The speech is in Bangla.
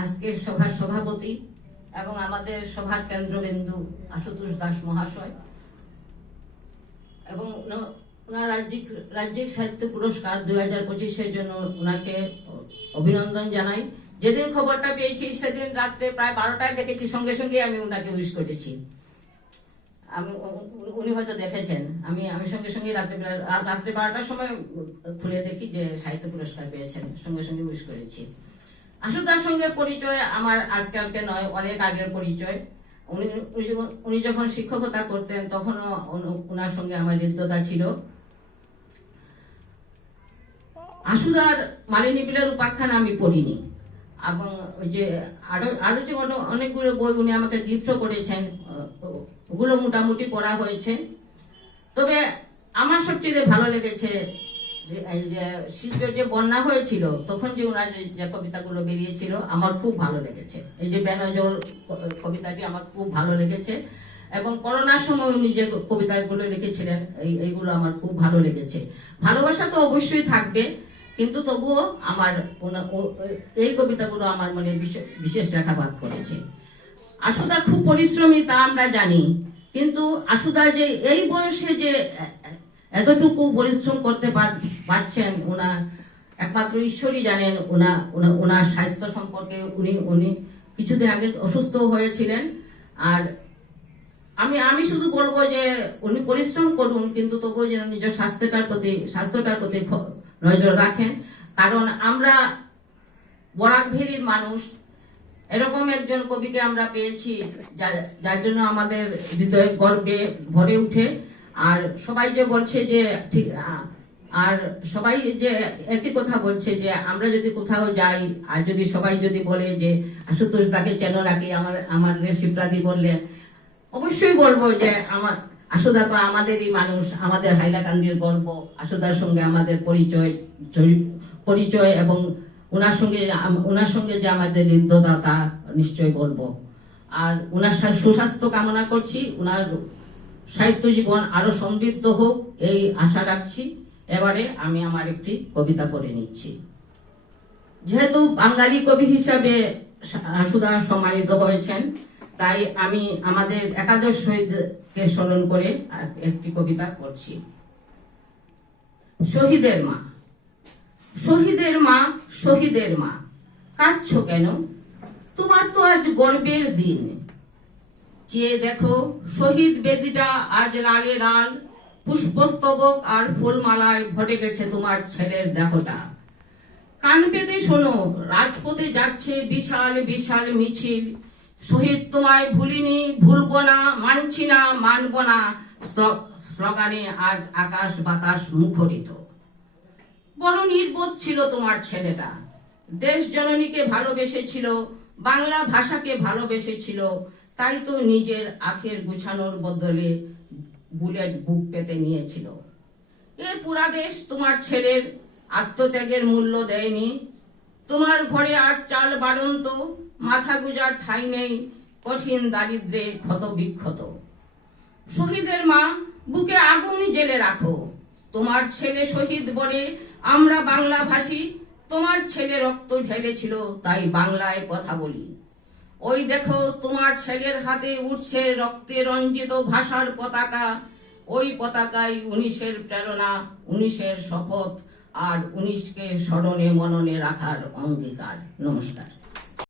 আজকের সভার সভাপতি এবং আমাদের সভার কেন্দ্রবিন্দু আশুতোষ দাস মহাশয় এবং ওনার রাজ্যিক রাজ্যিক সাহিত্য পুরস্কার দুই হাজার পঁচিশের জন্য ওনাকে অভিনন্দন জানাই। যেদিন খবরটা পেয়েছি, সেদিন রাত্রে প্রায় বারোটায় দেখেছি। সঙ্গে সঙ্গে আমি ওনাকে উইশ করেছি। আমি, উনি হয়তো দেখেছেন। আমি আমি সঙ্গে সঙ্গে রাত্রে রাত্রে বারোটার সময় খুলে দেখি যে সাহিত্য পুরস্কার পেয়েছেন। সঙ্গে সঙ্গে উইশ করেছি। আশুদার সঙ্গে পরিচয় আমার আজকালকে নয়, অনেক আগের পরিচয়। উনি যখন- শিক্ষকতা করতেন, তখনও ওনার সঙ্গে আমার হৃদ্যতা ছিল। আশুদার মালিনী বিলের উপাখ্যান আমি পড়িনি। এবং ওই যে আরও আরও যে অনে- অনেকগুলো বই উনি আমাকে গিফটও করেছেন ওগুলো মোটামুটি পড়া হয়েছে। তবে আমার সবচেয়ে ভালো লেগেছে যে যে বন্যা হয়েছিল, তখন যে ওনার যে- কবিতাগুলো বেরিয়েছিল, আমার খুব ভালো লেগেছে। এই যে বেনজল কবিতাটি আমার খুব ভালো লেগেছে। এবং করোনার সময় উনি যে কবিতাগুলো লিখেছিলেন, এই, এইগুলো আমার খুব ভালো লেগেছে। ভালোবাসা তো অবশ্যই থাকবে, কিন্তু তবুও আমার এই কবিতাগুলো আমার মনে বিশে- বিশেষ রেখাপাত করেছে। আশুদা খুব পরিশ্রমী, তা আমরা জানি, কিন্তু আশুদা যে, এই বয়সে যে এতটুকু পরিশ্রম করতে পার- পারছেন ওনার একমাত্র ঈশ্বরই জানেন ওনা ওনা- ওনার স্বাস্থ্য সম্পর্কে, উনি উনি কিছুদিন আগে অসুস্থ হয়েছিলেন। আর আমি আমি শুধু বলব যে উনি পরিশ্রম করুন, কিন্তু তবুও যেন নিজের স্বাস্থ্যটার প্রতি স্বাস্থ্যটার প্রতি নজর রাখেন। কারণ আমরা বরাক ভেরির মানুষ, এরকম একজন কবিকে আমরা পেয়েছি, যার জন্য আমাদের হৃদয়ে গর্বে ভরে উঠে। আর সবাই যে বলছে যে ঠিক আর সবাই যে একই কথা বলছে যে আমরা যদি কোথাও যাই, আর যদি সবাই যদি বলে যে আশুতোষ দাকে চেন নাকি আমার আমাদের শিবরাদি বললে, অবশ্যই বলব যে আমার, আশুদা তো আমাদেরই মানুষ, আমাদের হাইলাকান্দির গর্ব, আশুদার সঙ্গে আমাদের পরিচয় পরিচয় এবং ওনার সঙ্গে ওনার সঙ্গে যে আমাদের হৃদ্যতা তা নিশ্চয় বলব। আর ওনার সুস্বাস্থ্য কামনা করছি ওনার সাহিত্য জীবন আরও সমৃদ্ধ হোক, এই আশা রাখছি। এবারে আমি আমার একটি কবিতা পড়ে নিচ্ছি। যেহেতু বাঙালি কবি হিসাবে সুধা সম্মানিত হয়েছেন, তাই আমি আমাদের একাদশ শহীদকে স্মরণ করে একটি কবিতা করছি শহীদের মা। শহীদের মা শহীদের মা, কাঁদছ কেন? তোমার তো আজ গর্বের দিন। চেয়ে দেখো শহীদ বেদিটা আজ লালে লাল। পুষ্পস্তবক আর ফুলমালায় ভরে গেছে তোমার ছেলের দেহটা। কান পেতে শোনো, রাজপথে যাচ্ছে বিশাল বিশাল মিছিল। শহীদ তোমায় ভুলিনি, ভুলবো না, মানছি না, মানব না, স্লো- স্লোগানে আজ আকাশ বাতাস মুখরিত। বড় নির্বোধ ছিল তোমার ছেলেটা। দেশ জননীকে ভালোবেসেছিল, বাংলা ভাষাকে ভালোবেসেছিল, তাই তো নিজের আখের গুছানোর বদলে বুলেট বুক পেতে নিয়েছিল। এ পুরা দেশ তোমার ছেলের আত্মত্যাগের মূল্য দেয়নি। তোমার ঘরে আর চাল বাড়ন্ত, মাথা গুজার ঠাই নেই, কঠিন দারিদ্রে ক্ষত বিক্ষত। শহীদের মা, বুকে আগুন জেলে রাখো। তোমার ছেলে শহীদ বলে আমরা বাংলা ভাষী তোমার ছেলে রক্ত ঢেলেছিল, তাই বাংলায় কথা বলি। ওই দেখো তোমার ছেলের হাতে উঠছে রক্তে রঞ্জিত ভাষার পতাকা। ওই পতাকায় উনিশের প্রেরণা, উনিশের শপথ, আর উনিশকে স্মরণে মননে রাখার অঙ্গীকার। নমস্কার।